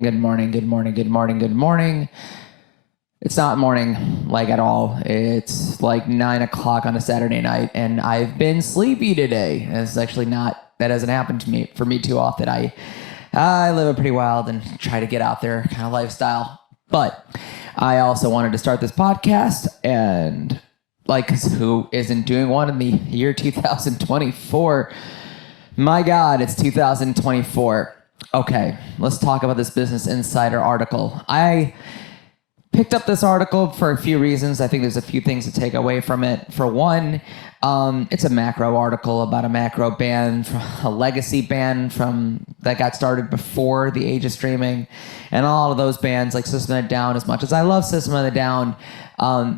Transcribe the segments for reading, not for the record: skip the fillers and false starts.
Good morning, good morning, good morning, good morning. It's not morning, like at all. It's like 9 o'clock on a Saturday night, and I've been sleepy today. It's actually not, that hasn't happened to me, for me too often. I live a pretty wild and try to get out there kind of lifestyle. But I also wanted to start this podcast, and like, 'cause who isn't doing one in the year 2024? My God, it's 2024. Okay, let's talk about this Business Insider article. I picked up this article for a few reasons. I think there's a few things to take away from it. For one, it's a macro article about a macro band, a legacy band that got started before the age of streaming. And all of those bands like System of a Down, as much as I love System of a Down,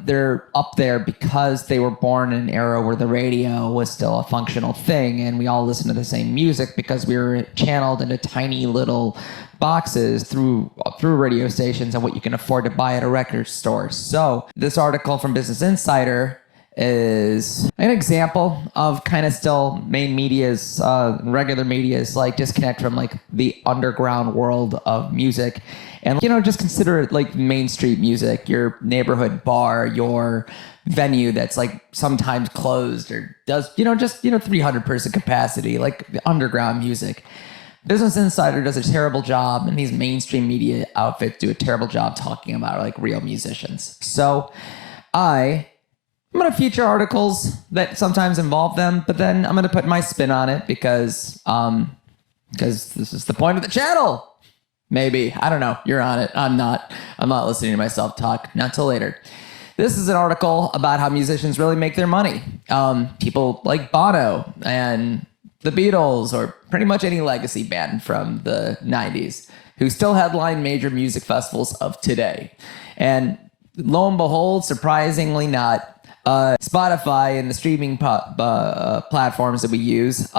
they're up there because they were born in an era where the radio was still a functional thing, and we all listened to the same music because we were channeled into tiny little boxes through radio stations and what you can afford to buy at a record store. So this article from Business Insider is an example of kind of still main media's, regular media's like disconnect from like the underground world of music. And, just consider it like Main Street music, your neighborhood bar, your venue that's like sometimes closed or does, 300 person capacity, like the underground music. Business Insider does a terrible job, and these mainstream media outfits do a terrible job talking about like real musicians. So I'm going to feature articles that sometimes involve them, but then I'm going to put my spin on it because this is the point of the channel. Maybe. I don't know. You're on it. I'm not. I'm not listening to myself talk. Not till later. This is an article about how musicians really make their money. People like Bono and the Beatles, or pretty much any legacy band from the 90s, who still headline major music festivals of today. And lo and behold, surprisingly not, Spotify and the streaming platforms that we use,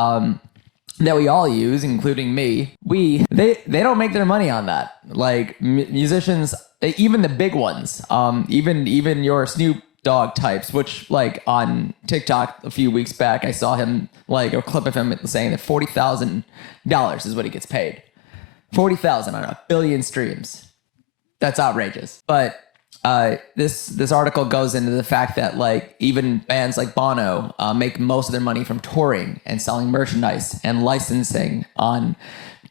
that we all use, including me, they don't make their money on that. Like musicians, even the big ones, even your Snoop Dogg types, which like on TikTok a few weeks back, I saw him like a clip of him saying that $40,000 is what he gets paid. 40,000 on a billion streams. That's outrageous. But this article goes into the fact that like even bands like Bono make most of their money from touring and selling merchandise and licensing on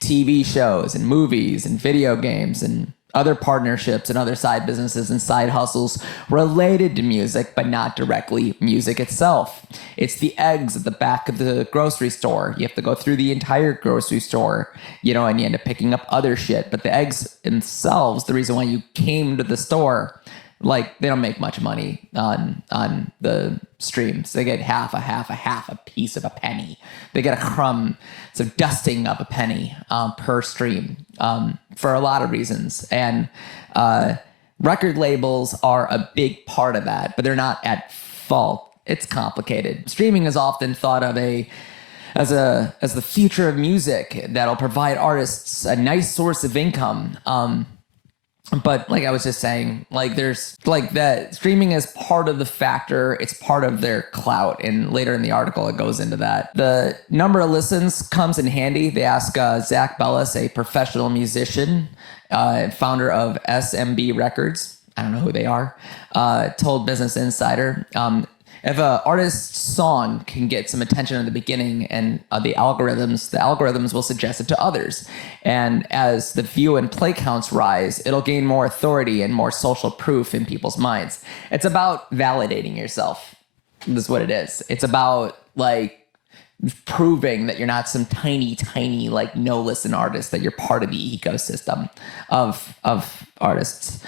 TV shows and movies and video games and other partnerships and other side businesses and side hustles related to music, but not directly music itself. It's the eggs at the back of the grocery store. You have to go through the entire grocery store, and you end up picking up other shit. But the eggs themselves, the reason why you came to the store, like they don't make much money on the streams. They get half a piece of a penny. They get a crumb, so dusting of a penny per stream for a lot of reasons. And record labels are a big part of that, but they're not at fault. It's complicated. Streaming is often thought of as the future of music that'll provide artists a nice source of income. But like I was just saying, like there's like that streaming is part of the factor. It's part of their clout. And later in the article, it goes into that. The number of listens comes in handy. They ask Zach Bellis, a professional musician, founder of SMB Records. I don't know who they are. Told Business Insider, if an artist's song can get some attention in the beginning and the algorithms will suggest it to others. And as the view and play counts rise, it'll gain more authority and more social proof in people's minds. It's about validating yourself. That's what it is. It's about like proving that you're not some tiny, like no listen artist, that you're part of the ecosystem of artists.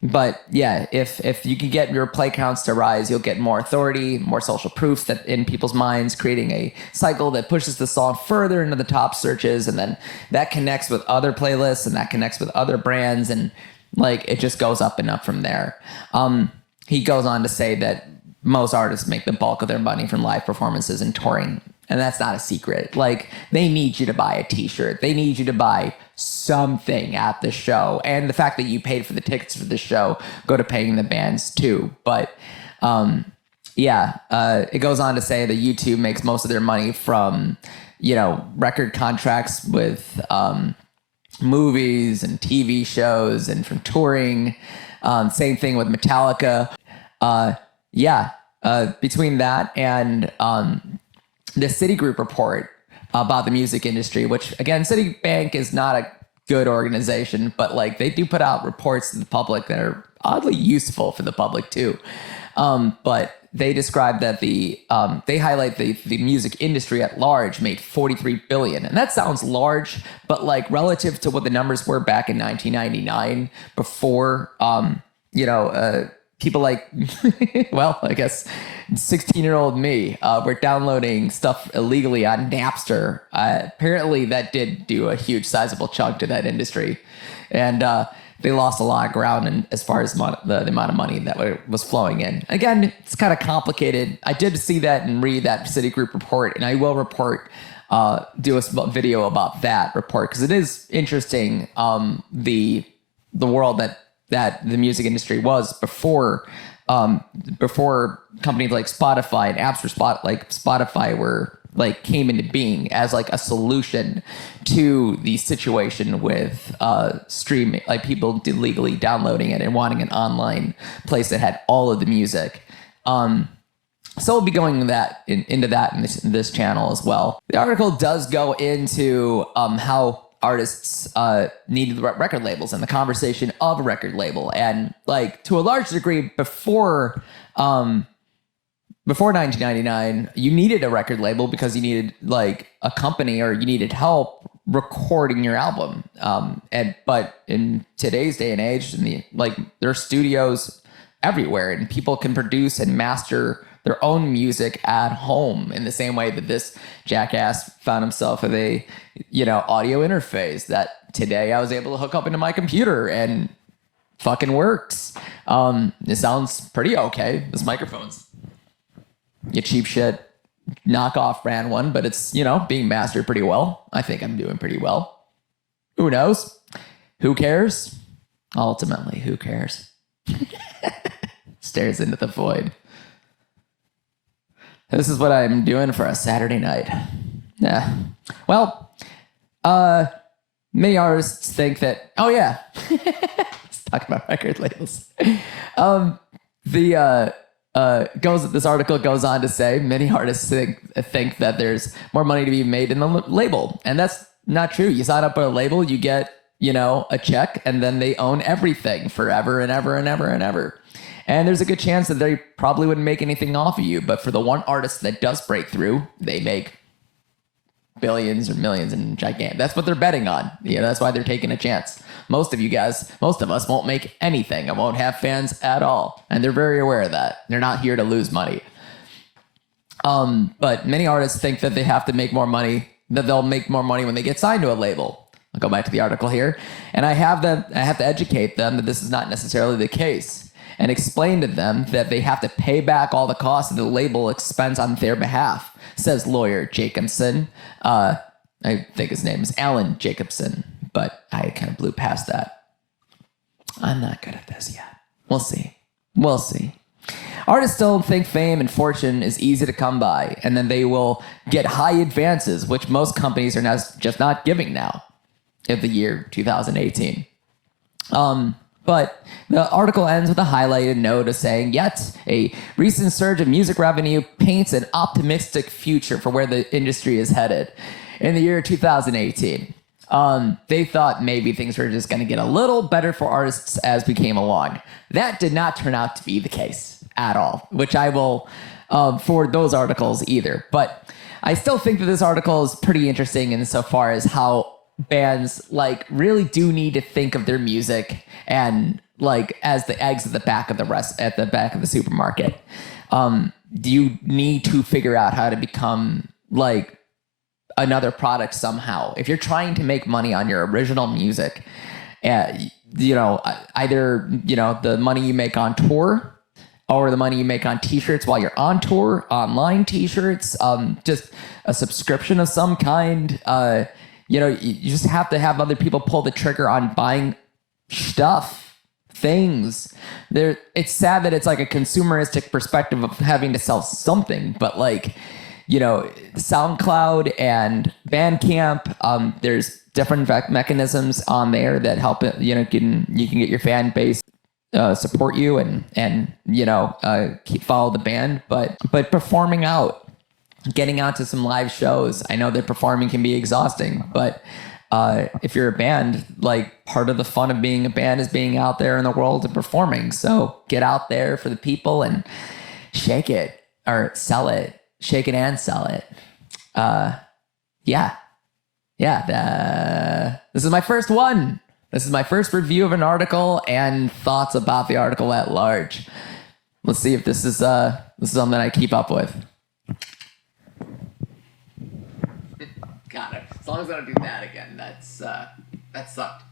But yeah, if you can get your play counts to rise, you'll get more authority, more social proof that in people's minds, creating a cycle that pushes the song further into the top searches, and then that connects with other playlists and that connects with other brands, and like it just goes up and up from there. He goes on to say that most artists make the bulk of their money from live performances and touring. And that's not a secret. Like, they need you to buy a t-shirt. They need you to buy something at the show. And the fact that you paid for the tickets for the show go to paying the bands too. But it goes on to say that YouTube makes most of their money from, record contracts with movies and TV shows and from touring. Same thing with Metallica. Between that and the Citigroup report about the music industry, which again, Citibank is not a good organization, but like they do put out reports to the public that are oddly useful for the public too. But they describe that they highlight the music industry at large made 43 billion. And that sounds large, but like relative to what the numbers were back in 1999 before, people like, well, I guess 16-year-old me were downloading stuff illegally on Napster. Apparently that did do a huge sizable chunk to that industry. And they lost a lot of ground as far as the amount of money that was flowing in. Again, it's kind of complicated. I did see that and read that Citigroup report, and I will do a video about that report because it is interesting, the world that the music industry was before companies like Spotify and apps for Spotify came into being as like a solution to the situation with streaming, like people legally downloading it and wanting an online place that had all of the music. So we'll be going into that in this channel as well. The article does go into how artists needed record labels and the conversation of a record label, and like to a large degree before 1999 you needed a record label because you needed like a company or you needed help recording your album, but in today's day and age, there are studios everywhere and people can produce and master their own music at home in the same way that this jackass found himself with a audio interface that today I was able to hook up into my computer and fucking works. It sounds pretty okay. This microphone's a cheap shit knockoff brand one, but it's being mastered pretty well. I think I'm doing pretty well. Who knows? Who cares? Ultimately, who cares? Stares into the void. This is what I'm doing for a Saturday night. Yeah. Well, many artists think that, oh yeah, let's talk about record labels. This article goes on to say many artists think that there's more money to be made in the label. And that's not true. You sign up with a label, you get, a check, and then they own everything forever and ever and ever and ever. And there's a good chance that they probably wouldn't make anything off of you. But for the one artist that does break through, they make billions or millions and gigantic. That's what they're betting on. That's why they're taking a chance. Most of us won't make anything and won't have fans at all. And they're very aware of that. They're not here to lose money. But many artists think that they have to make more money, that they'll make more money when they get signed to a label. I'll go back to the article here. And I have to educate them that this is not necessarily the case, and explain to them that they have to pay back all the costs that the label expends on their behalf, says lawyer Jacobson. I think his name is Alan Jacobson, but I kind of blew past that. I'm not good at this yet. We'll see. Artists still think fame and fortune is easy to come by, and then they will get high advances, which most companies are just not giving now in the year 2018. But the article ends with a highlighted note of saying, yet a recent surge of music revenue paints an optimistic future for where the industry is headed. In the year 2018, they thought maybe things were just going to get a little better for artists as we came along. That did not turn out to be the case at all, which I will forward those articles either. But I still think that this article is pretty interesting insofar as how bands really do need to think of their music and as the eggs at the back of the supermarket. You need to figure out how to become another product somehow. If you're trying to make money on your original music, either the money you make on tour or the money you make on t-shirts while you're on tour, online t-shirts, just a subscription of some kind. You just have to have other people pull the trigger on buying things. It's sad that it's like a consumeristic perspective of having to sell something, but SoundCloud and Bandcamp. There's different mechanisms on there that help it. You can get your fan base support you and follow the band, but performing out, getting out to some live shows. I know that performing can be exhausting, but if you're a band, like part of the fun of being a band is being out there in the world and performing. So get out there for the people and shake it or sell it, shake it and sell it. This is my first one. This is my first review of an article and thoughts about the article at large. Let's see if this is something I keep up with. God, as long as I don't do that again, that sucked.